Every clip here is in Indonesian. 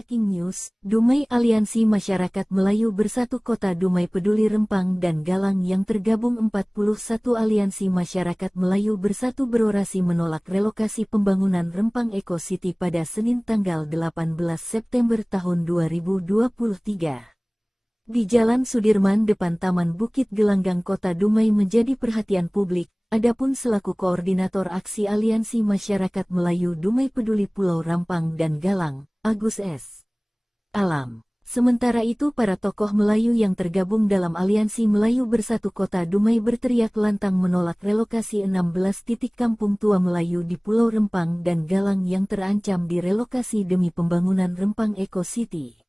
Breaking News, Dumai Aliansi Masyarakat Melayu Bersatu Kota Dumai Peduli Rempang dan Galang yang tergabung 41 Aliansi Masyarakat Melayu Bersatu berorasi menolak relokasi pembangunan Rempang Eco City pada Senin tanggal 18 September tahun 2023. Di Jalan Sudirman depan Taman Bukit Gelanggang Kota Dumai menjadi perhatian publik. Adapun selaku koordinator aksi Aliansi Masyarakat Melayu Dumai Peduli Pulau Rampang dan Galang, Agus S. Alam. Sementara itu para tokoh Melayu yang tergabung dalam Aliansi Melayu Bersatu Kota Dumai berteriak lantang menolak relokasi 16 titik kampung tua Melayu di Pulau Rempang dan Galang yang terancam direlokasi demi pembangunan Rempang Eco City.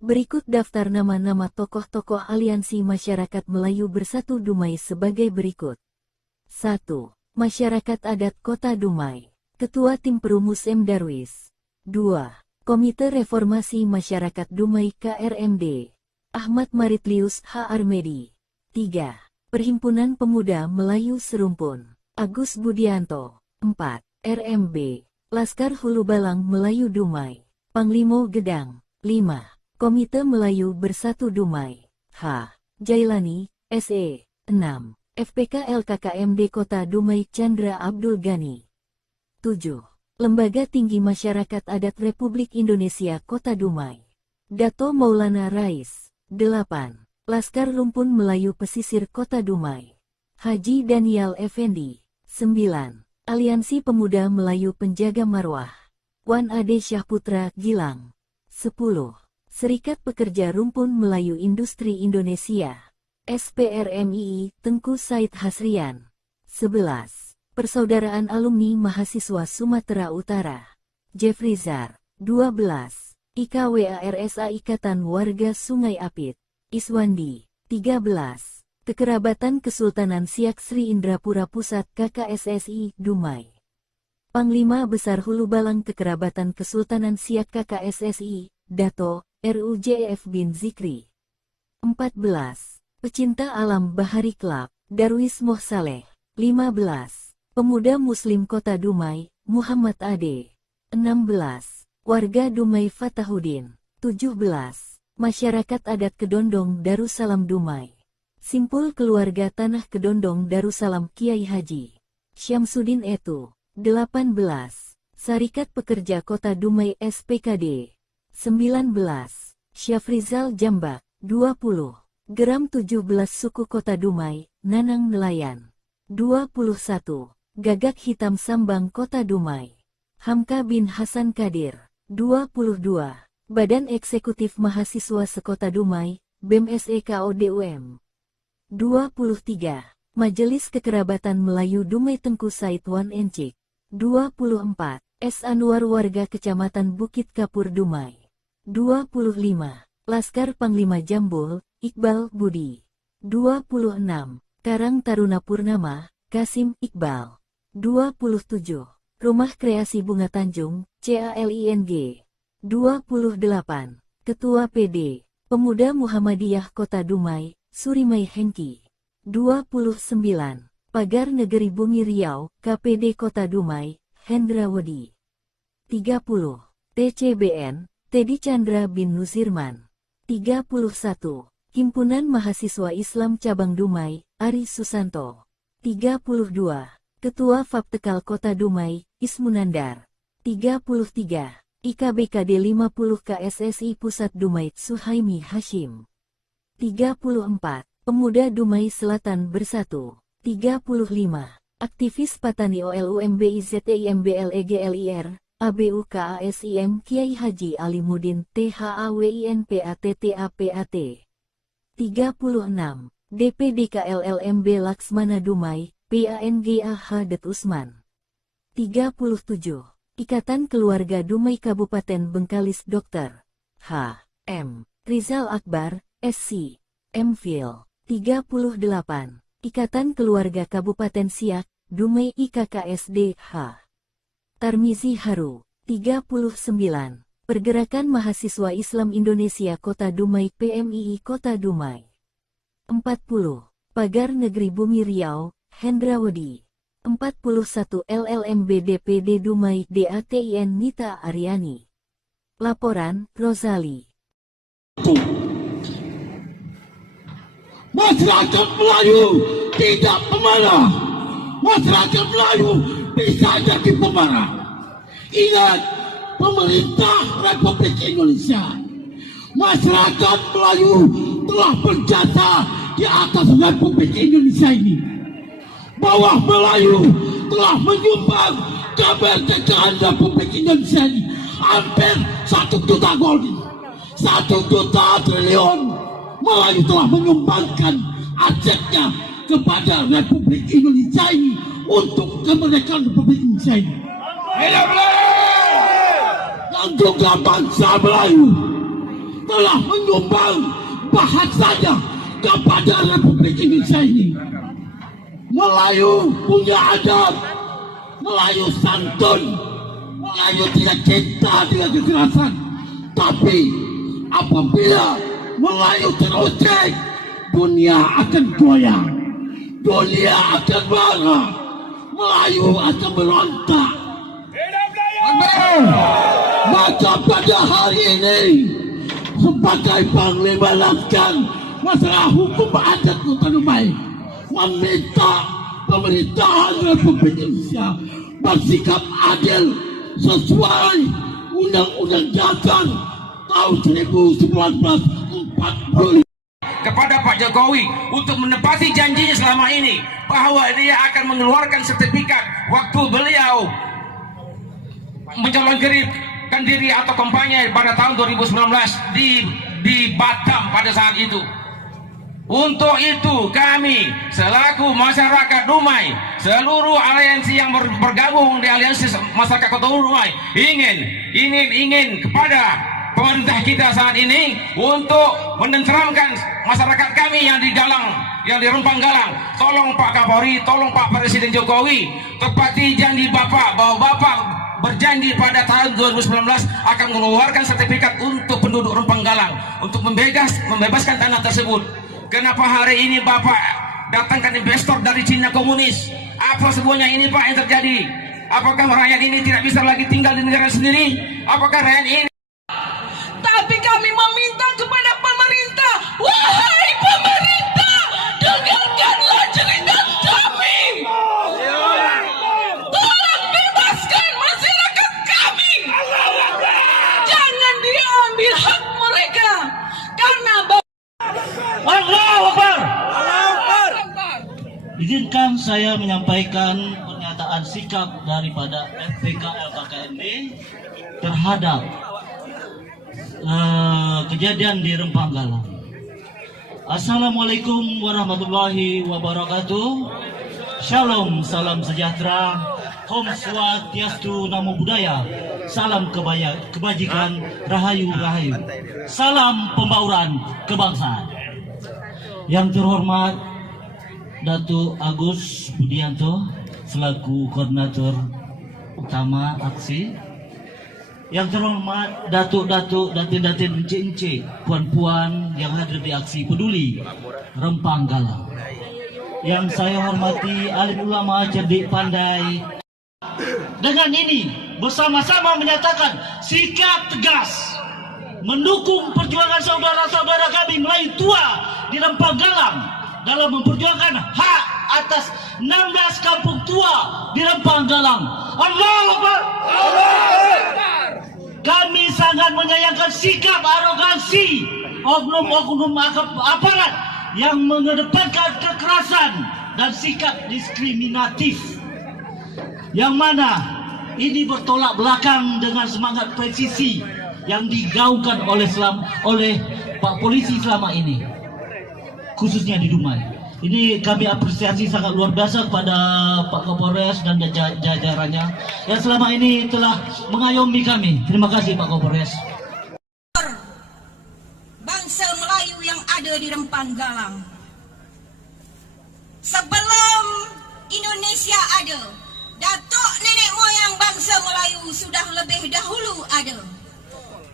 Berikut daftar nama-nama tokoh-tokoh Aliansi Masyarakat Melayu Bersatu Dumai sebagai berikut. 1. Masyarakat Adat Kota Dumai. Ketua Tim Perumus M. Darwis. 2. Komite Reformasi Masyarakat Dumai KRMD. Ahmad Maritlius H. Armedi. 3. Perhimpunan Pemuda Melayu Serumpun. Agus Budianto. 4. RMB. Laskar Hulu Balang Melayu Dumai. Panglimo Gedang. 5. Komite Melayu Bersatu Dumai. H. Jailani, SE. 6. FPK LKKMD Kota Dumai Chandra Abdul Ghani. 7. Lembaga Tinggi Masyarakat Adat Republik Indonesia Kota Dumai. Dato Maulana Rais. 8. Laskar Rumpun Melayu Pesisir Kota Dumai. Haji Daniel Effendi. 9. Aliansi Pemuda Melayu Penjaga Marwah. Wan Ade Syahputra Gilang. 10. Serikat Pekerja Rumpun Melayu Industri Indonesia. SPRMII Tengku Said Hasrian. 11. Persaudaraan Alumni Mahasiswa Sumatera Utara. Jeffrey Zar. 12. IKWARSA Ikatan Warga Sungai Apit. Iswandi. 13. Kekerabatan Kesultanan Siak Sri Indrapura Pusat KKSSI Dumai. Panglima Besar Hulu Balang Kekerabatan Kesultanan Siak KKSSI, Dato. RUJF bin Zikri. 14. Pecinta Alam Bahari Club, Darwis Mohsaleh. 15. Pemuda Muslim Kota Dumai, Muhammad Ade. 16. Warga Dumai Fatahuddin. 17. Masyarakat Adat Kedondong Darussalam Dumai. Simpul Keluarga Tanah Kedondong Darussalam Kiai Haji Syamsuddin Etu. 18. Serikat Pekerja Kota Dumai SPKD. 19. Syafrizal Jambak. 20. Geram 17 Suku Kota Dumai, Nanang Nelayan. 21. Gagak Hitam Sambang Kota Dumai. Hamka bin Hasan Kadir. 22. Badan Eksekutif Mahasiswa Sekota Dumai, BEM SEKODUM. 23. Majelis Kekerabatan Melayu Dumai Tengku Said Wan Encik. 24. S. Anwar Warga Kecamatan Bukit Kapur Dumai. 25. Laskar Panglima Jambul, Iqbal Budi. 26. Karang Taruna Purnama, Kasim Iqbal. 27. Rumah Kreasi Bunga Tanjung, CALING. 28. Ketua PD, Pemuda Muhammadiyah Kota Dumai, Surimai Hengki. 29. Pagar Negeri Bumi Riau, KPD Kota Dumai, Hendra Wadi. 30. TCBN, Teddy Chandra bin Nuzirman. 31. Himpunan Mahasiswa Islam Cabang Dumai, Ari Susanto. 32. Ketua Faptekal Kota Dumai, Ismunandar. 33. IKBKD 50 KSSI Pusat Dumai, Suhaimi Hashim. 34. Pemuda Dumai Selatan Bersatu. 35. Aktivis Patani OLUMBIZTIMBLEGLIR, ABUKASIM Kiai Haji Alimuddin THAWINPATTAPAT. 36. DPD KLLMB Laksmana Dumai, PANGAH Det Usman. 37. Ikatan Keluarga Dumai Kabupaten Bengkalis Dr. H. M. Rizal Akbar, SC. MPhil. 38. Ikatan Keluarga Kabupaten Siak, Dumai IKKSD H. Tarmizi Haru. 39. Pergerakan Mahasiswa Islam Indonesia Kota Dumai PMII Kota Dumai. 40. Pagar Negeri Bumi Riau, Hendra Wadi. 41. LLMB DPD Dumai DATIN Nita Aryani. Laporan Rozali. Masyarakat Melayu tidak pemarah. Masyarakat Melayu bisa jadi pemarah. Ingat, pemerintah Republik Indonesia, masyarakat Melayu telah berjasa di atas Republik Indonesia ini. Bawah Melayu telah menyumbang kemerdekaan Republik Indonesia ini hampir 1 juta golden, 1 juta triliun. Melayu telah menyumbangkan asetnya kepada Republik Indonesia ini untuk kemerdekaan Republik Indonesia ini. Dan juga bangsa Melayu telah menyumbang bahasanya kepada Republik Indonesia ini. Melayu punya adab, Melayu santun, Melayu tidak cinta dengan kekerasan. Tapi apabila Melayu terocek, dunia akan goyang, dunia akan marah, Melayu akan berontak. Maka pada hari ini, sebagai Panglima Laskar Masalah Hukum Adat Kota Dumai, meminta pemerintahan Republik Indonesia bersikap adil sesuai Undang-Undang Dasar tahun 1945 kepada Pak Jokowi untuk menepati janjinya selama ini bahwa dia akan mengeluarkan sertifikat waktu beliau mencalonkan diri atau kampanye pada tahun 2019 di Batam pada saat itu. Untuk itu kami selaku masyarakat Dumai, seluruh aliansi yang bergabung di aliansi masyarakat Kota Dumai ingin kepada pemerintah kita saat ini untuk menenteramkan masyarakat kami yang di Rempang Galang. Tolong Pak Kapolri, tolong Pak Presiden Jokowi, tepati janji Bapak bahwa Bapak berjanji pada tahun 2019 akan mengeluarkan sertifikat untuk penduduk Rempang Galang untuk membebaskan tanah tersebut. Kenapa hari ini Bapak datangkan investor dari Cina komunis? Apa semuanya ini Pak yang terjadi? Apakah rakyat ini tidak bisa lagi tinggal di negara sendiri? Apakah rakyat ini? Tapi kami meminta kepada pemerintah, wahai pemerintah, dengarkanlah cerita kami. Tolong bebaskan masyarakat kami. Jangan diambil hak mereka. Karena Allahu Akbar. Izinkan saya menyampaikan pernyataan sikap daripada FPK LKKND terhadap kejadian di Rempang Galang. Assalamualaikum warahmatullahi wabarakatuh. Shalom, salam sejahtera, Om Swastiastu, Namo Buddhaya, salam kebajikan, Rahayu Rahayu, salam pembauran kebangsaan. Yang terhormat Datuk Agus Budianto selaku koordinator utama aksi. Yang terhormat Datuk-Datuk, Datin-Datin, Encik-Encik, Puan-Puan yang hadir di aksi peduli Rempang Galang. Yang saya hormati alim ulama cerdik pandai. Dengan ini bersama-sama menyatakan sikap tegas mendukung perjuangan saudara-saudara kami Melayu tua di Rempang Galang dalam memperjuangkan hak atas 16 kampung tua di Rempang Galang. Allahu Akbar. Kami sangat menyayangkan sikap arogansi oknum-oknum aparat yang mengedepankan kekerasan dan sikap diskriminatif, yang mana ini bertolak belakang dengan semangat presisi yang digaungkan oleh Pak Polisi selama ini, khususnya di Dumai. Ini kami apresiasi sangat luar biasa kepada Pak Kapolres dan jajarannya yang selama ini telah mengayomi kami. Terima kasih Pak Kapolres. bangsa Melayu yang ada di Rempang Galang, sebelum Indonesia ada, datuk nenek moyang bangsa Melayu sudah lebih dahulu ada.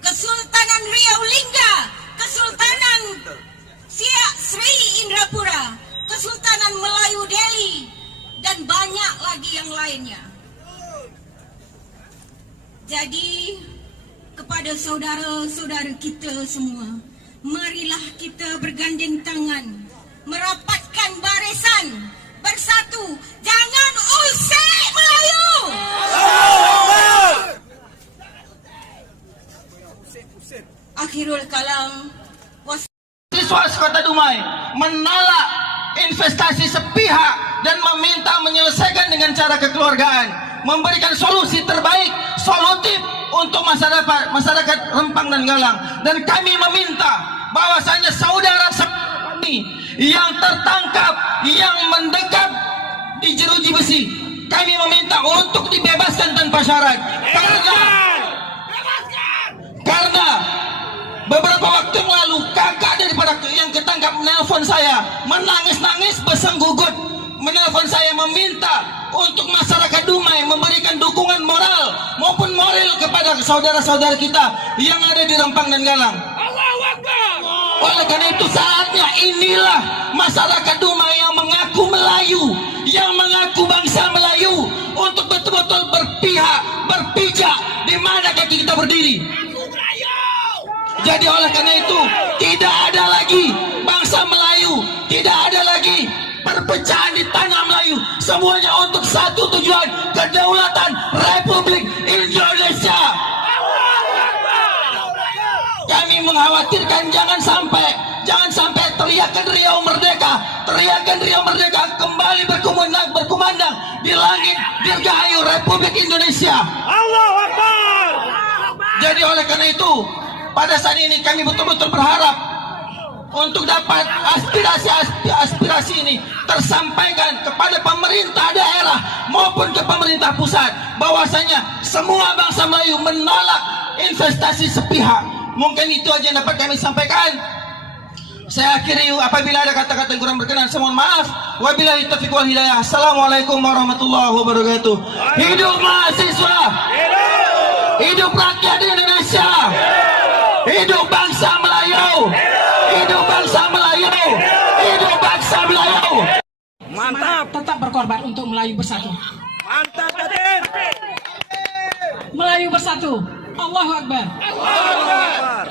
Kesultanan Riau Lingga, Kesultanan Siak Sri Indrapura, Kesultanan Melayu Delhi, dan banyak lagi yang lainnya. Jadi kepada saudara-saudara kita semua, marilah kita bergandeng tangan, merapatkan barisan, bersatu, jangan usik Melayu. Akhirul kalam. Siswa Sekota Dumai menolak investasi sepihak dan meminta menyelesaikan dengan cara kekeluargaan, memberikan solusi terbaik, solutif untuk masyarakat Rempang dan Galang. Dan kami meminta bahwasanya saudara kami yang tertangkap, yang mendekat di jeruji besi, kami meminta untuk dibebaskan tanpa syarat. Karena beberapa waktu yang lalu kakak daripada yang ketangkap menelpon saya, menangis-nangis besenggugut, menelpon saya meminta untuk masyarakat Dumai memberikan dukungan moral maupun moral kepada saudara-saudara kita yang ada di Rempang dan Galang. Oleh karena itu saatnya inilah masyarakat Dumai yang mengaku Melayu, yang mengaku bangsa Melayu, untuk betul-betul berpihak, berpijak di mana kaki kita berdiri. Jadi oleh karena itu tidak ada lagi bangsa Melayu, tidak ada lagi perpecahan di tanah Melayu. Semuanya untuk satu tujuan, kedaulatan Republik Indonesia. Kami mengkhawatirkan jangan sampai teriakan Riau Merdeka kembali berkumandang di langit dirgahayu Republik Indonesia. Allahu Akbar. Jadi oleh karena itu pada saat ini kami betul-betul berharap untuk dapat aspirasi ini tersampaikan kepada pemerintah daerah maupun ke pemerintah pusat, bahwasanya semua bangsa Melayu menolak investasi sepihak. Mungkin itu aja yang dapat kami sampaikan. Saya akhiri, apabila ada kata-kata yang kurang berkenan, saya mohon maaf. Wabillahi taufiq wal hidayah. Assalamualaikum warahmatullahi wabarakatuh. Hidup mahasiswa, hidup rakyat Indonesia, hidup bangsa Melayu, hidup bangsa Melayu, hidup bangsa Melayu. Mantap, tetap berkorban untuk Melayu bersatu. Mantap, Raden. Melayu bersatu. Allahu Akbar. Allahu Akbar.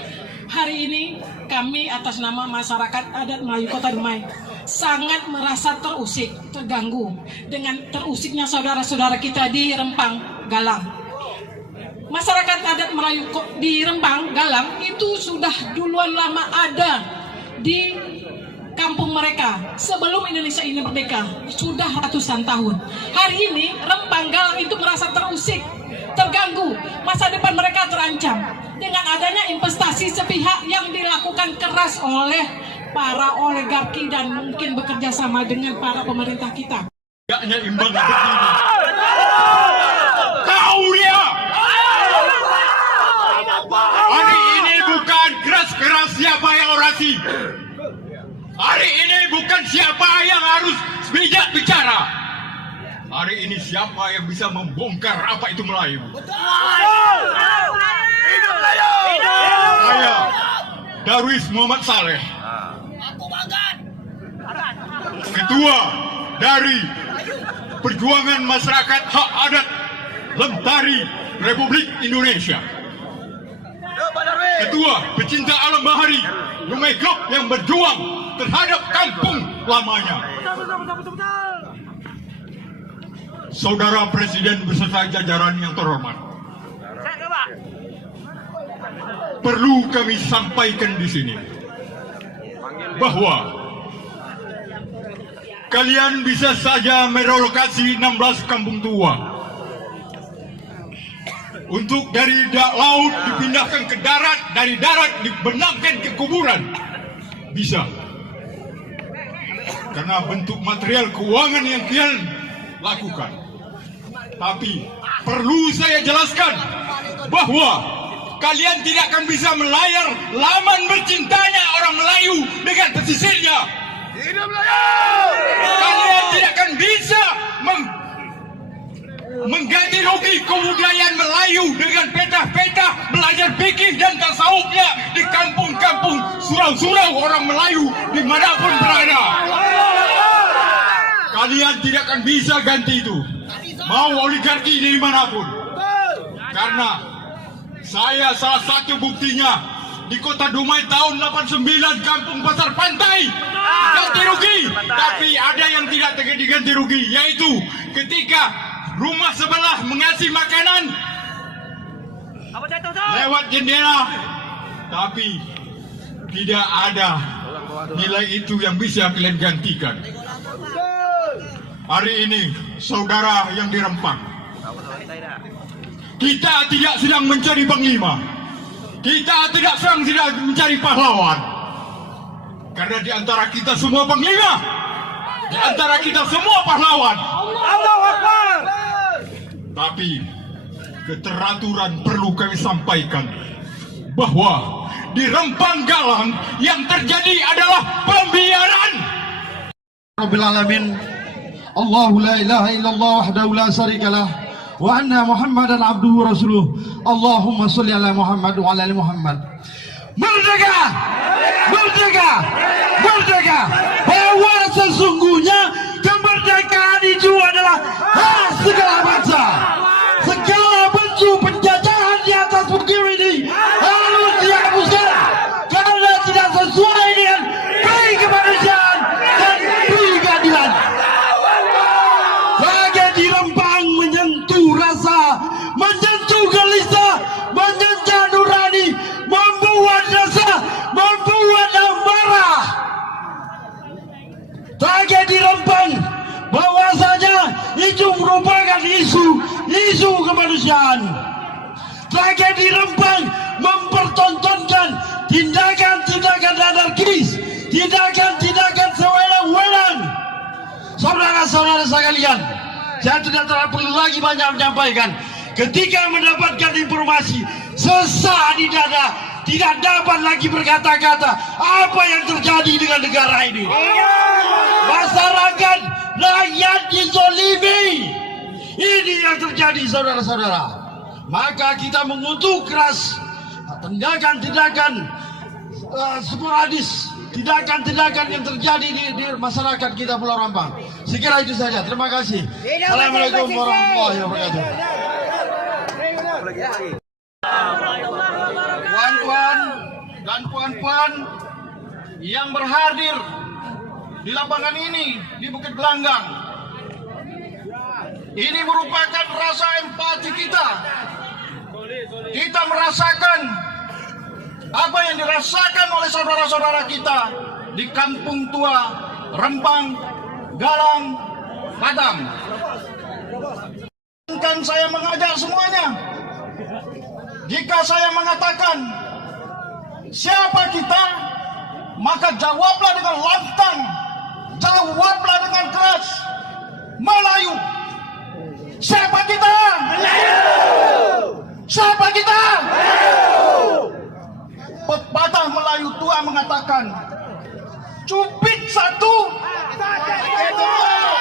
Hari ini kami atas nama masyarakat adat Melayu Kota Dumai sangat merasa terusik, terganggu dengan terusiknya saudara-saudara kita di Rempang, Galang. Masyarakat adat Melayu di Rempang, Galang itu sudah duluan lama ada di kampung mereka sebelum Indonesia ini merdeka, sudah ratusan tahun. Hari ini Rempang, Galang itu merasa terusik, terganggu, masa depan mereka terancam dengan adanya investasi sepihak yang dilakukan keras oleh para oligarki dan mungkin bekerja sama dengan para pemerintah kita. Tidaknya imbang begini. Kau dia! Hari ini bukan keras-keras siapa yang orasi. Hari ini bukan siapa yang harus bijak bicara. Hari ini siapa yang bisa membongkar apa itu Melayu. Hidup Melayu. Saya, Darwis Muhammad Saleh, Ketua dari Perjuangan Masyarakat Hak Adat Lentari Republik Indonesia, Ketua Pecinta Alam Bahari Dumai Club yang berjuang terhadap kampung lamanya, Saudara Presiden beserta jajaran yang terhormat. Perlu kami sampaikan di sini bahwa kalian bisa saja merelokasi 16 kampung tua untuk dari laut dipindahkan ke darat, dari darat dibenamkan ke kuburan. Bisa. Karena bentuk material keuangan yang kalian lakukan. Tapi perlu saya jelaskan bahwa kalian tidak akan bisa melayar laman bercintanya orang Melayu dengan pesisirnya. Hidup Melayu. Kalian tidak akan bisa mengganti rugi kebudayaan Melayu dengan peta-peta belajar fikih dan tasawufnya di kampung-kampung surau-surau orang Melayu dimanapun berada. Kalian tidak akan bisa ganti itu, mau oligarki dimanapun. Karena Saya salah satu buktinya. Di Kota Dumai tahun 89 kampung pasar pantai ganti rugi. Tapi ada yang tidak ganti rugi, yaitu ketika rumah sebelah mengasih makanan lewat jendela. Tapi tidak ada nilai itu yang bisa kalian gantikan. Hari ini saudara yang di Rempang, kita tidak sedang mencari panglima. Kita tidak sedang mencari pahlawan. Karena di antara kita semua panglima, di antara kita semua pahlawan. Allahu Akbar. Tapi keteraturan perlu kami sampaikan bahwa di Rempang Galang yang terjadi adalah pembiaran. Rabbil alamin. Allahu la ilaha illallah wahdahu la syarikalah wa anna Muhammadan abduhu rasuluh. Allahumma sholli ala Muhammad wa ala ali Muhammad. Merdeka! Merdeka! Merdeka! Bahwa sesungguhnya kemerdekaan itu adalah hak segala bangsa. Segala bentuk penjajahan di atas bumi ini harus dihapuskan karena tidak sesuai dengan baik kemanusiaan dan baik keadilan. Rakyat di Rempang menyentuh rasa, menyentuh gelisah, menyentuh nurani, membuat rasa, membuat amarah. Rakyat di Rempang bahwasanya itu merupakan isu kemanusiaan. Rakyat di Rempang mempertontonkan tindakan-tindakan anarkis, tindakan-tindakan sewenang-wenang. Saudara-saudara sekalian, saya tidak perlu lagi banyak menyampaikan. Ketika mendapatkan informasi sesak di dada, tidak dapat lagi berkata-kata apa yang terjadi dengan negara ini. Masyarakat, rakyat dizolimi. Ini yang terjadi, saudara-saudara. Maka kita mengutuk keras tindakan-tindakan sporadis, tindakan-tindakan yang terjadi di masyarakat kita Pulau Rempang. Sekira itu saja. Terima kasih. Assalamualaikum warahmatullahi wabarakatuh. Tuan-tuan dan puan-puan yang berhadir di lapangan ini di Bukit Gelanggang, ini merupakan rasa empati kita. Kita merasakan apa yang dirasakan oleh saudara-saudara kita di Kampung Tua, Rempang, Galang, Padang. Kan saya mengajak semuanya. Jika saya mengatakan siapa kita, maka jawablah dengan lantang, jawablah dengan keras. Melayu. Siapa kita? Melayu. Siapa kita? Melayu. Pepatah Melayu tua mengatakan, cupit satu,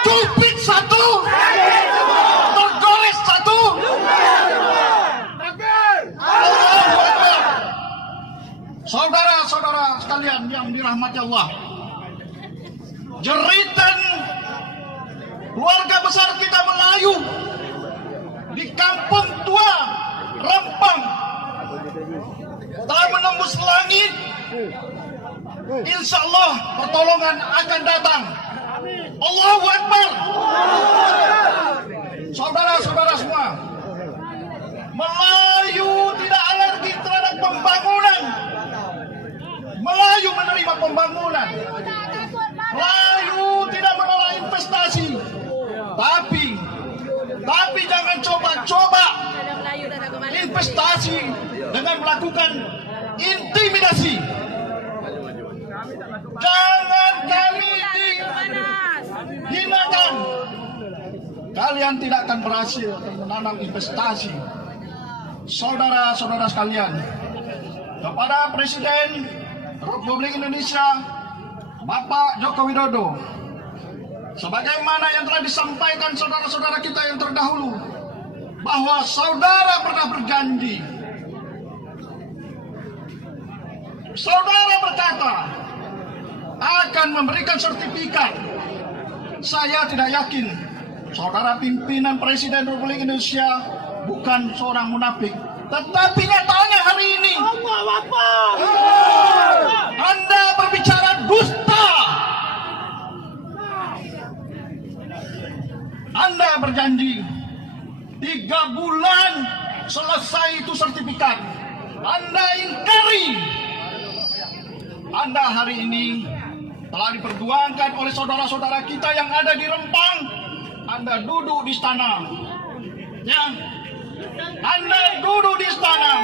cupit satu, tergores satu. Saudara-saudara sekalian yang dirahmati Allah, jeritan keluarga besar kita Melayu di Kampung Tua, Rempang telah menembus langit. Insya Allah pertolongan akan datang. Allahu Akbar. Saudara-saudara semua, Melayu tidak alergi terhadap pembangunan. Melayu menerima pembangunan. Melayu tidak menolak investasi. Tapi jangan coba-coba investasi dengan melakukan intimidasi. Jangan kami dihinakan. Kalian tidak akan berhasil menanam investasi. Saudara-saudara sekalian, kepada Presiden Republik Indonesia Bapak Joko Widodo, sebagaimana yang telah disampaikan saudara-saudara kita yang terdahulu, bahwa saudara pernah berjanji, saudara berkata akan memberikan sertifikat. Saya tidak yakin saudara pimpinan Presiden Republik Indonesia bukan seorang munafik, Tetapi nyatanya hari ini Anda berbicara dusta. Anda berjanji 3 bulan selesai itu sertifikat. Anda ingkari. Anda hari ini telah diperjuangkan oleh saudara-saudara kita yang ada di Rempang. Anda duduk di istana. Ya. Anda duduk di istana.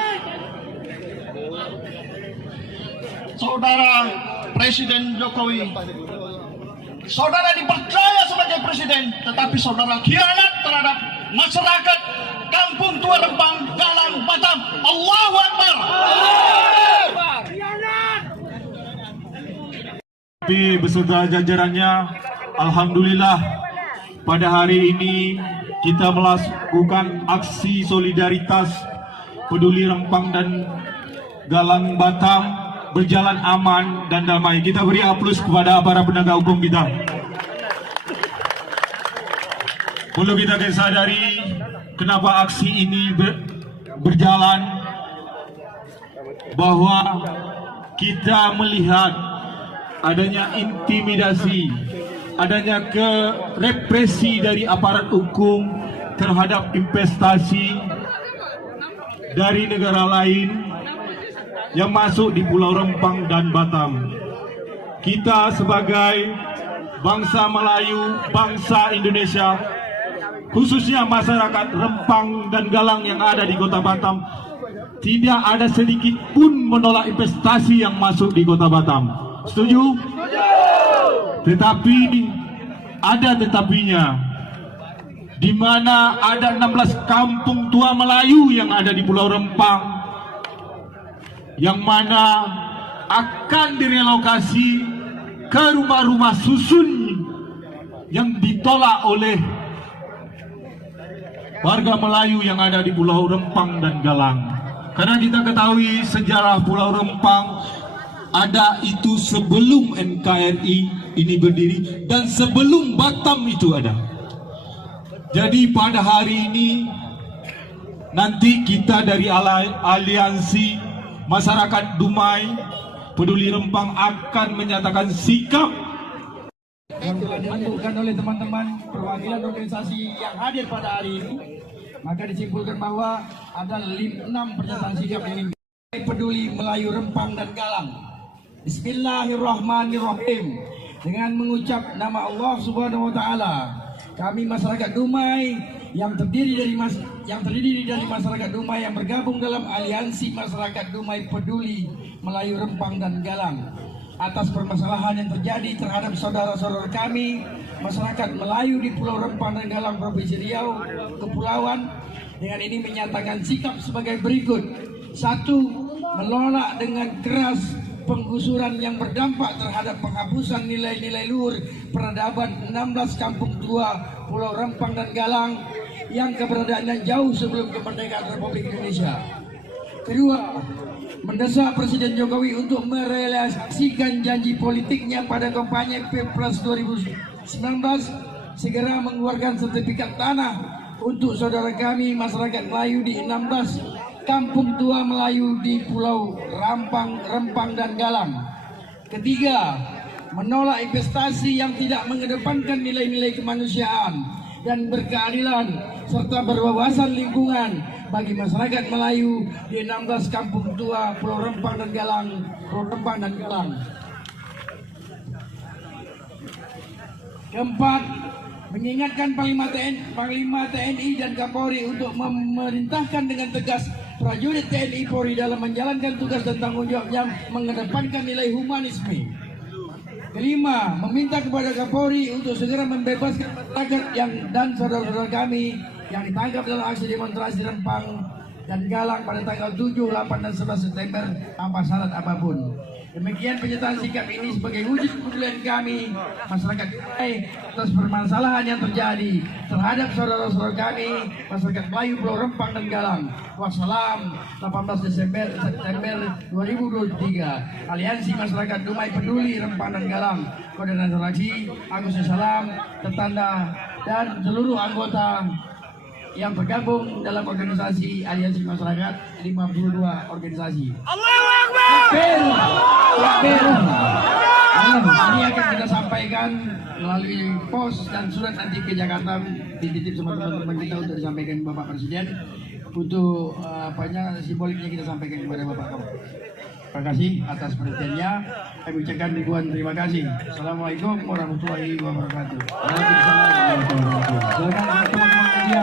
Saudara Presiden Jokowi, saudara dipercaya sebagai presiden, tetapi saudara khianat terhadap masyarakat Kampung Tua Rempang, Galang, Batam. Allahu Akbar. Tapi beserta jajarannya, alhamdulillah pada hari ini kita melakukan aksi solidaritas peduli Rempang dan Galang Batam berjalan aman dan damai. Kita beri aplaus kepada para penegak hukum kita. Perlu kita sadari kenapa aksi ini berjalan, bahwa kita melihat adanya intimidasi, adanya represi dari aparat hukum terhadap investasi dari negara lain yang masuk di Pulau Rempang dan Batam. Kita sebagai bangsa Melayu, bangsa Indonesia, khususnya masyarakat Rempang dan Galang yang ada di Kota Batam, tidak ada sedikit pun menolak investasi yang masuk di Kota Batam. Setuju? Tetapi ada tetapinya, di mana ada 16 kampung tua Melayu yang ada di Pulau Rempang, yang mana akan direlokasi ke rumah-rumah susun yang ditolak oleh warga Melayu yang ada di Pulau Rempang dan Galang. Karena kita ketahui sejarah Pulau Rempang ada itu sebelum NKRI ini berdiri dan sebelum Batam itu ada. Jadi pada hari ini nanti kita dari aliansi masyarakat Dumai Peduli Rempang akan menyatakan sikap yang telah ditentukan oleh teman-teman perwakilan organisasi yang hadir pada hari ini. Maka disimpulkan bahwa ada 6 pernyataan sikap yang peduli Melayu Rempang dan Galang. Bismillahirrahmanirrahim. Dengan mengucap nama Allah Subhanahu wa taala, kami masyarakat Dumai yang terdiri dari masyarakat Dumai yang bergabung dalam aliansi masyarakat Dumai Peduli Melayu Rempang dan Galang atas permasalahan yang terjadi terhadap saudara-saudara kami masyarakat Melayu di Pulau Rempang dan Galang Provinsi Riau Kepulauan, dengan ini menyatakan sikap sebagai berikut. 1. Menolak dengan keras penggusuran yang berdampak terhadap penghapusan nilai-nilai luhur peradaban 16 kampung tua Pulau Rempang dan Galang yang keberadaannya jauh sebelum kemerdekaan Republik Indonesia. 2. Mendesak Presiden Jokowi untuk merealisasikan janji politiknya pada kampanye Pilpres 2019, segera mengeluarkan sertifikat tanah untuk saudara kami masyarakat Melayu di 16 Kampung Tua Melayu di Pulau Rempang dan Galang. 3. Menolak investasi yang tidak mengedepankan nilai-nilai kemanusiaan dan berkeadilan serta berwawasan lingkungan bagi masyarakat Melayu di 16 Kampung Tua Pulau Rempang dan Galang. Keempat, mengingatkan Panglima TNI dan Kapolri untuk memerintahkan dengan tegas prajurit TNI Polri dalam menjalankan tugas dan tanggung jawabnya mengedepankan nilai humanisme. 5. Meminta kepada Kapolri untuk segera membebaskan masyarakat dan saudara-saudara kami yang ditangkap dalam aksi demonstrasi Rempang dan Galang pada tanggal 7, 8, dan 11 September tanpa syarat apapun. Demikian pernyataan sikap ini sebagai wujud kepedulian kami masyarakat Dumai atas permasalahan yang terjadi terhadap saudara-saudara kami masyarakat Melayu Pulau Rempang dan Galang. Wassalam. 18 September 2023. Aliansi Masyarakat Dumai Peduli Rempang dan Galang. Koordinator aksi Agus Salam, Tetanda dan seluruh anggota yang tergabung dalam organisasi Aliansi Masyarakat 52 organisasi. Allahu Akbar. Ini akan kita sampaikan melalui pos dan surat nanti ke Jakarta, dititip sama teman-teman kita untuk disampaikan Bapak Presiden. Untuk simboliknya kita sampaikan kepada Bapak Kapolri. Terima kasih atas perhatiannya. Kami ucapkan ribuan terima kasih. Assalamualaikum warahmatullahi wabarakatuh. Waalaikumsalam warahmatullahi wabarakatuh. Silakan teman-teman media.